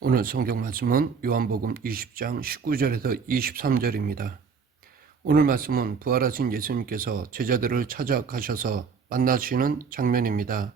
오늘 성경 말씀은 요한복음 20장 19절에서 23절입니다. 오늘 말씀은 부활하신 예수님께서 제자들을 찾아가셔서 만나시는 장면입니다.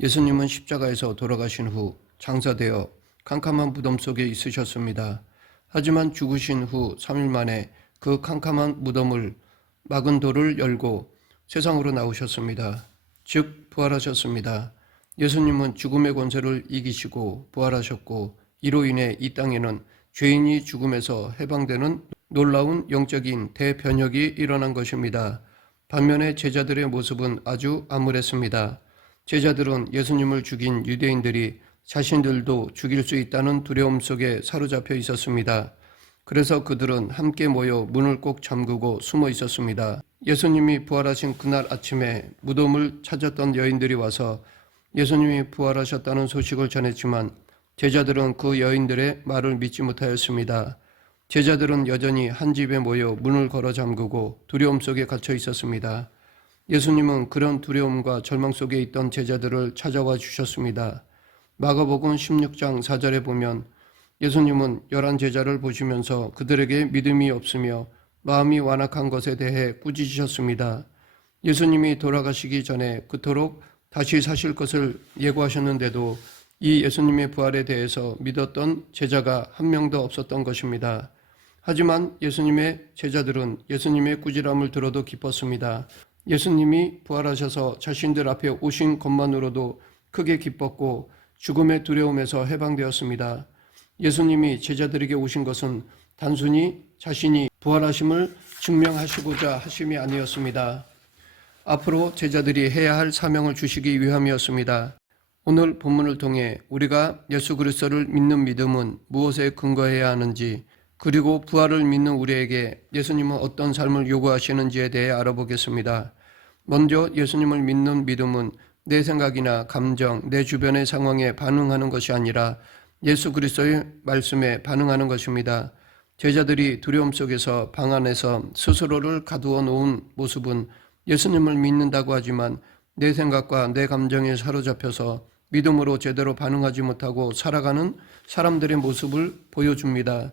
예수님은 십자가에서 돌아가신 후 장사되어 캄캄한 무덤 속에 있으셨습니다. 하지만 죽으신 후 3일 만에 그 캄캄한 무덤을 막은 돌을 열고 세상으로 나오셨습니다. 즉 부활하셨습니다. 예수님은 죽음의 권세를 이기시고 부활하셨고 이로 인해 이 땅에는 죄인이 죽음에서 해방되는 놀라운 영적인 대변혁이 일어난 것입니다. 반면에 제자들의 모습은 아주 암울했습니다. 제자들은 예수님을 죽인 유대인들이 자신들도 죽일 수 있다는 두려움 속에 사로잡혀 있었습니다. 그래서 그들은 함께 모여 문을 꼭 잠그고 숨어 있었습니다. 예수님이 부활하신 그날 아침에 무덤을 찾았던 여인들이 와서 예수님이 부활하셨다는 소식을 전했지만 제자들은 그 여인들의 말을 믿지 못하였습니다. 제자들은 여전히 한 집에 모여 문을 걸어 잠그고 두려움 속에 갇혀 있었습니다. 예수님은 그런 두려움과 절망 속에 있던 제자들을 찾아와 주셨습니다. 마가복음 16장 4절에 보면 예수님은 11제자를 보시면서 그들에게 믿음이 없으며 마음이 완악한 것에 대해 꾸짖으셨습니다. 예수님이 돌아가시기 전에 그토록 다시 사실 것을 예고하셨는데도 이 예수님의 부활에 대해서 믿었던 제자가 한 명도 없었던 것입니다. 하지만 예수님의 제자들은 예수님의 꾸지람을 들어도 기뻤습니다. 예수님이 부활하셔서 자신들 앞에 오신 것만으로도 크게 기뻤고 죽음의 두려움에서 해방되었습니다. 예수님이 제자들에게 오신 것은 단순히 자신이 부활하심을 증명하시고자 하심이 아니었습니다. 앞으로 제자들이 해야 할 사명을 주시기 위함이었습니다. 오늘 본문을 통해 우리가 예수 그리스도를 믿는 믿음은 무엇에 근거해야 하는지, 그리고 부활을 믿는 우리에게 예수님은 어떤 삶을 요구하시는지에 대해 알아보겠습니다. 먼저 예수님을 믿는 믿음은 내 생각이나 감정, 내 주변의 상황에 반응하는 것이 아니라 예수 그리스도의 말씀에 반응하는 것입니다. 제자들이 두려움 속에서 방 안에서 스스로를 가두어 놓은 모습은 예수님을 믿는다고 하지만 내 생각과 내 감정에 사로잡혀서 믿음으로 제대로 반응하지 못하고 살아가는 사람들의 모습을 보여줍니다.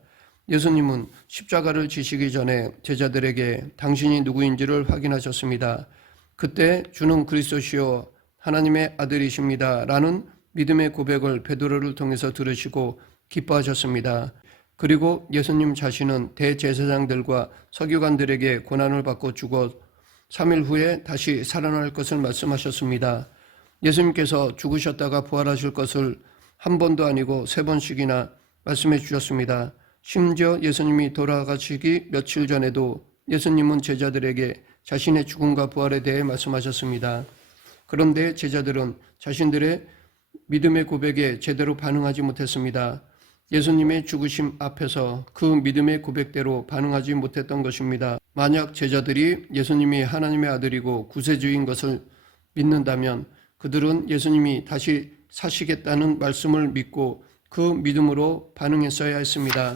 예수님은 십자가를 지시기 전에 제자들에게 당신이 누구인지를 확인하셨습니다. 그때 주는 그리스도시요 하나님의 아들이십니다 라는 믿음의 고백을 베드로를 통해서 들으시고 기뻐하셨습니다. 그리고 예수님 자신은 대제사장들과 서기관들에게 고난을 받고 죽어 3일 후에 다시 살아날 것을 말씀하셨습니다. 예수님께서 죽으셨다가 부활하실 것을 한 번도 아니고 3번씩이나 말씀해 주셨습니다. 심지어 예수님이 돌아가시기 며칠 전에도 예수님은 제자들에게 자신의 죽음과 부활에 대해 말씀하셨습니다. 그런데 제자들은 자신들의 믿음의 고백에 제대로 반응하지 못했습니다. 예수님의 죽으심 앞에서 그 믿음의 고백대로 반응하지 못했던 것입니다. 만약 제자들이 예수님이 하나님의 아들이고 구세주인 것을 믿는다면 그들은 예수님이 다시 사시겠다는 말씀을 믿고 그 믿음으로 반응했어야 했습니다.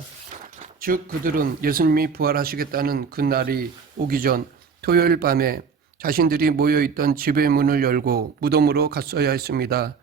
즉 그들은 예수님이 부활하시겠다는 그 날이 오기 전 토요일 밤에 자신들이 모여있던 집의 문을 열고 무덤으로 갔어야 했습니다.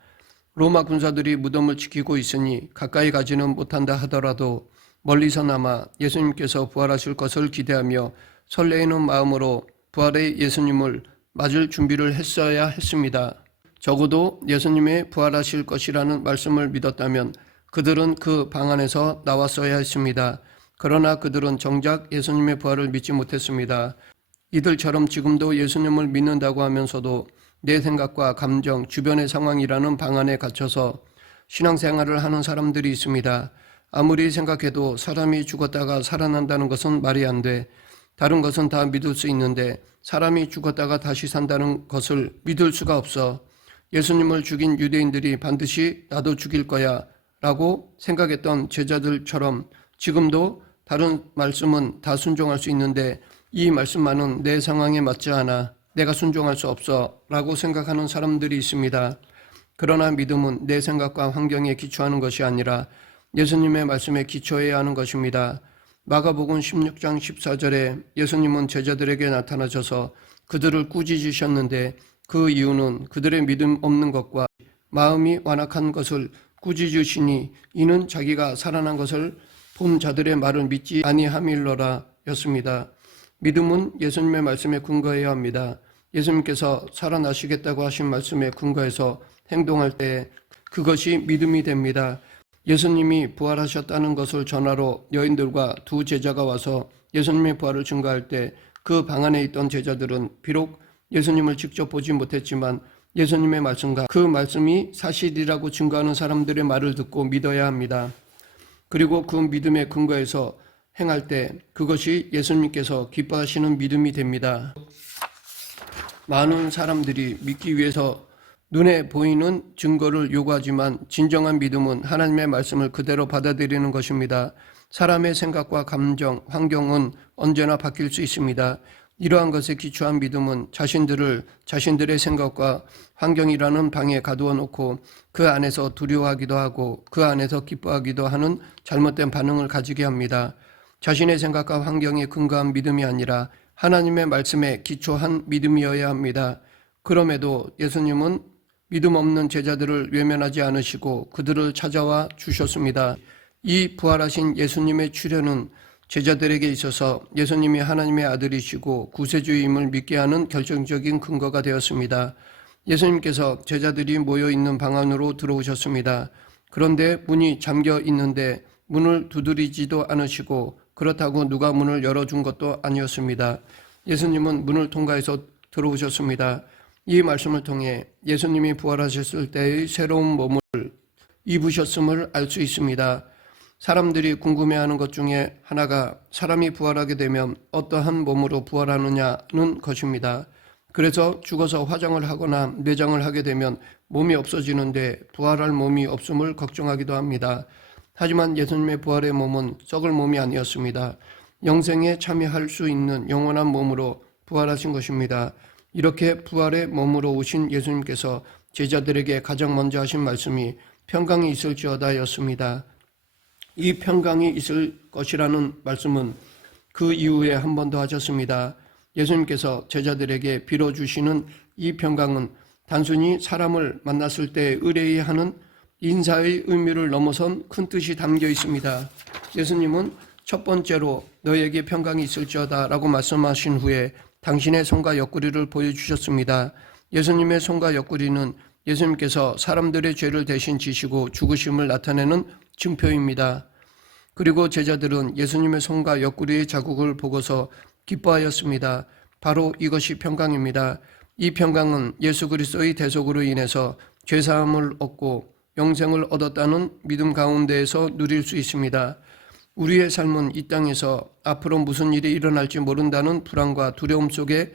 로마 군사들이 무덤을 지키고 있으니 가까이 가지는 못한다 하더라도 멀리서나마 예수님께서 부활하실 것을 기대하며 설레이는 마음으로 부활의 예수님을 맞을 준비를 했어야 했습니다. 적어도 예수님의 부활하실 것이라는 말씀을 믿었다면 그들은 그 방 안에서 나왔어야 했습니다. 그러나 그들은 정작 예수님의 부활을 믿지 못했습니다. 이들처럼 지금도 예수님을 믿는다고 하면서도 내 생각과 감정, 주변의 상황이라는 방 안에 갇혀서 신앙생활을 하는 사람들이 있습니다. 아무리 생각해도 사람이 죽었다가 살아난다는 것은 말이 안 돼. 다른 것은 다 믿을 수 있는데 사람이 죽었다가 다시 산다는 것을 믿을 수가 없어. 예수님을 죽인 유대인들이 반드시 나도 죽일 거야 라고 생각했던 제자들처럼 지금도 다른 말씀은 다 순종할 수 있는데 이 말씀만은 내 상황에 맞지 않아. 내가 순종할 수 없어 라고 생각하는 사람들이 있습니다. 그러나 믿음은 내 생각과 환경에 기초하는 것이 아니라 예수님의 말씀에 기초해야 하는 것입니다. 마가복음 16장 14절에 예수님은 제자들에게 나타나셔서 그들을 꾸짖으셨는데 그 이유는 그들의 믿음 없는 것과 마음이 완악한 것을 꾸짖으시니 이는 자기가 살아난 것을 본 자들의 말을 믿지 아니함일러라 였습니다. 믿음은 예수님의 말씀에 근거해야 합니다. 예수님께서 살아나시겠다고 하신 말씀에 근거해서 행동할 때 그것이 믿음이 됩니다. 예수님이 부활하셨다는 것을 전하러 여인들과 두 제자가 와서 예수님의 부활을 증거할 때 그 방 안에 있던 제자들은 비록 예수님을 직접 보지 못했지만 예수님의 말씀과 그 말씀이 사실이라고 증거하는 사람들의 말을 듣고 믿어야 합니다. 그리고 그 믿음의 근거에서 행할 때 그것이 예수님께서 기뻐하시는 믿음이 됩니다. 많은 사람들이 믿기 위해서 눈에 보이는 증거를 요구하지만 진정한 믿음은 하나님의 말씀을 그대로 받아들이는 것입니다. 사람의 생각과 감정, 환경은 언제나 바뀔 수 있습니다. 이러한 것에 기초한 믿음은 자신들을 자신들의 생각과 환경이라는 방에 가두어 놓고 그 안에서 두려워하기도 하고 그 안에서 기뻐하기도 하는 잘못된 반응을 가지게 합니다. 자신의 생각과 환경에 근거한 믿음이 아니라 하나님의 말씀에 기초한 믿음이어야 합니다. 그럼에도 예수님은 믿음 없는 제자들을 외면하지 않으시고 그들을 찾아와 주셨습니다. 이 부활하신 예수님의 출현은 제자들에게 있어서 예수님이 하나님의 아들이시고 구세주임을 믿게 하는 결정적인 근거가 되었습니다. 예수님께서 제자들이 모여 있는 방 안으로 들어오셨습니다. 그런데 문이 잠겨 있는데 문을 두드리지도 않으시고 그렇다고 누가 문을 열어준 것도 아니었습니다. 예수님은 문을 통과해서 들어오셨습니다. 이 말씀을 통해 예수님이 부활하셨을 때의 새로운 몸을 입으셨음을 알 수 있습니다. 사람들이 궁금해하는 것 중에 하나가 사람이 부활하게 되면 어떠한 몸으로 부활하느냐는 것입니다. 그래서 죽어서 화장을 하거나 내장을 하게 되면 몸이 없어지는데 부활할 몸이 없음을 걱정하기도 합니다. 하지만 예수님의 부활의 몸은 썩을 몸이 아니었습니다. 영생에 참여할 수 있는 영원한 몸으로 부활하신 것입니다. 이렇게 부활의 몸으로 오신 예수님께서 제자들에게 가장 먼저 하신 말씀이 평강이 있을지어다 였습니다. 이 평강이 있을 것이라는 말씀은 그 이후에 한 번 더 하셨습니다. 예수님께서 제자들에게 빌어주시는 이 평강은 단순히 사람을 만났을 때 의뢰히 하는 인사의 의미를 넘어선 큰 뜻이 담겨 있습니다. 예수님은 첫 번째로 너에게 평강이 있을지어다 라고 말씀하신 후에 당신의 손과 옆구리를 보여주셨습니다. 예수님의 손과 옆구리는 예수님께서 사람들의 죄를 대신 지시고 죽으심을 나타내는 증표입니다. 그리고 제자들은 예수님의 손과 옆구리의 자국을 보고서 기뻐하였습니다. 바로 이것이 평강입니다. 이 평강은 예수 그리스도의 대속으로 인해서 죄사함을 얻고 영생을 얻었다는 믿음 가운데에서 누릴 수 있습니다. 우리의 삶은 이 땅에서 앞으로 무슨 일이 일어날지 모른다는 불안과 두려움 속에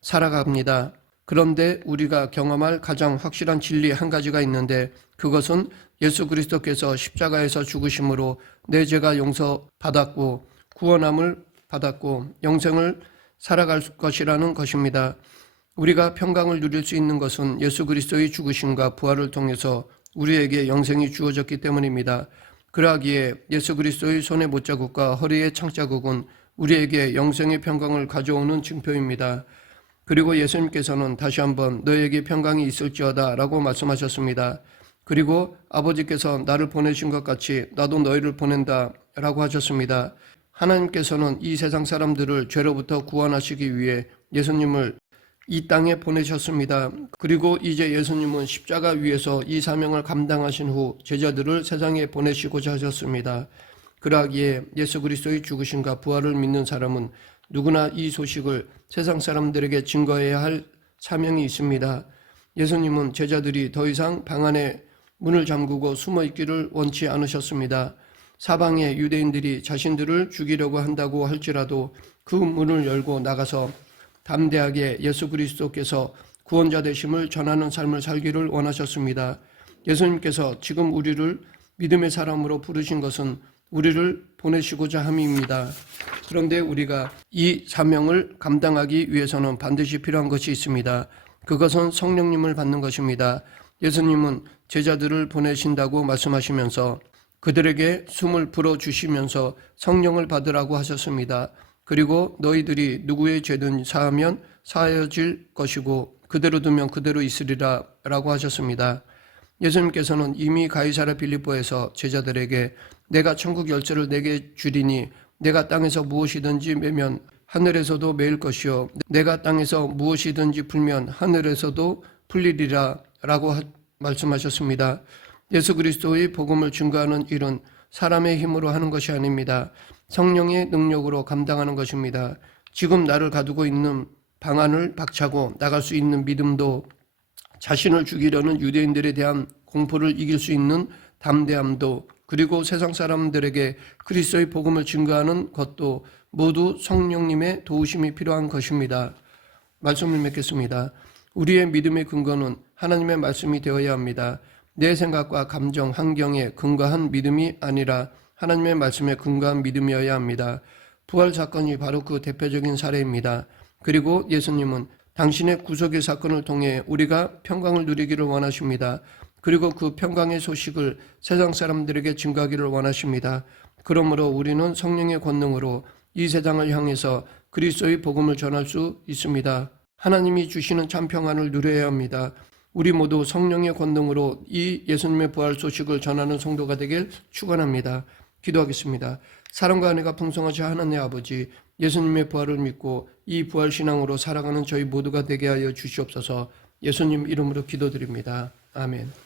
살아갑니다. 그런데 우리가 경험할 가장 확실한 진리 한 가지가 있는데 그것은 예수 그리스도께서 십자가에서 죽으심으로 내 죄가 용서받았고 구원함을 받았고 영생을 살아갈 것이라는 것입니다. 우리가 평강을 누릴 수 있는 것은 예수 그리스도의 죽으심과 부활을 통해서 우리에게 영생이 주어졌기 때문입니다. 그러하기에 예수 그리스도의 손의 못자국과 허리의 창자국은 우리에게 영생의 평강을 가져오는 증표입니다. 그리고 예수님께서는 다시 한번 너에게 평강이 있을지어다 라고 말씀하셨습니다. 그리고 아버지께서 나를 보내신 것 같이 나도 너희를 보낸다 라고 하셨습니다. 하나님께서는 이 세상 사람들을 죄로부터 구원하시기 위해 예수님을 이 땅에 보내셨습니다. 그리고 이제 예수님은 십자가 위에서 이 사명을 감당하신 후 제자들을 세상에 보내시고자 하셨습니다. 그러하기에 예수 그리스도의 죽으심과 부활을 믿는 사람은 누구나 이 소식을 세상 사람들에게 증거해야 할 사명이 있습니다. 예수님은 제자들이 더 이상 방 안에 문을 잠그고 숨어 있기를 원치 않으셨습니다. 사방의 유대인들이 자신들을 죽이려고 한다고 할지라도 그 문을 열고 나가서 담대하게 예수 그리스도께서 구원자 되심을 전하는 삶을 살기를 원하셨습니다. 예수님께서 지금 우리를 믿음의 사람으로 부르신 것은 우리를 보내시고자 함입니다. 그런데 우리가 이 사명을 감당하기 위해서는 반드시 필요한 것이 있습니다. 그것은 성령님을 받는 것입니다. 예수님은 제자들을 보내신다고 말씀하시면서 그들에게 숨을 불어주시면서 성령을 받으라고 하셨습니다. 그리고 너희들이 누구의 죄든 사하면 사하여질 것이고 그대로 두면 그대로 있으리라 라고 하셨습니다. 예수님께서는 이미 가이사랴 빌립보에서 제자들에게 내가 천국 열쇠를 내게 주리니 내가 땅에서 무엇이든지 매면 하늘에서도 매일 것이요 내가 땅에서 무엇이든지 풀면 하늘에서도 풀리리라 라고 말씀하셨습니다. 예수 그리스도의 복음을 증거하는 일은 사람의 힘으로 하는 것이 아닙니다. 성령의 능력으로 감당하는 것입니다. 지금 나를 가두고 있는 방안을 박차고 나갈 수 있는 믿음도, 자신을 죽이려는 유대인들에 대한 공포를 이길 수 있는 담대함도, 그리고 세상 사람들에게 그리스도의 복음을 증거하는 것도 모두 성령님의 도우심이 필요한 것입니다. 말씀을 맺겠습니다. 우리의 믿음의 근거는 하나님의 말씀이 되어야 합니다. 내 생각과 감정, 환경에 근거한 믿음이 아니라 하나님의 말씀에 근거한 믿음이어야 합니다. 부활 사건이 바로 그 대표적인 사례입니다. 그리고 예수님은 당신의 구속의 사건을 통해 우리가 평강을 누리기를 원하십니다. 그리고 그 평강의 소식을 세상 사람들에게 증거하기를 원하십니다. 그러므로 우리는 성령의 권능으로 이 세상을 향해서 그리스도의 복음을 전할 수 있습니다. 하나님이 주시는 참 평안을 누려야 합니다. 우리 모두 성령의 권능으로 이 예수님의 부활 소식을 전하는 성도가 되길 축원합니다. 기도하겠습니다. 사랑과 은혜가 풍성하신 하나님 아버지, 예수님의 부활을 믿고 이 부활 신앙으로 살아가는 저희 모두가 되게 하여 주시옵소서. 예수님 이름으로 기도드립니다. 아멘.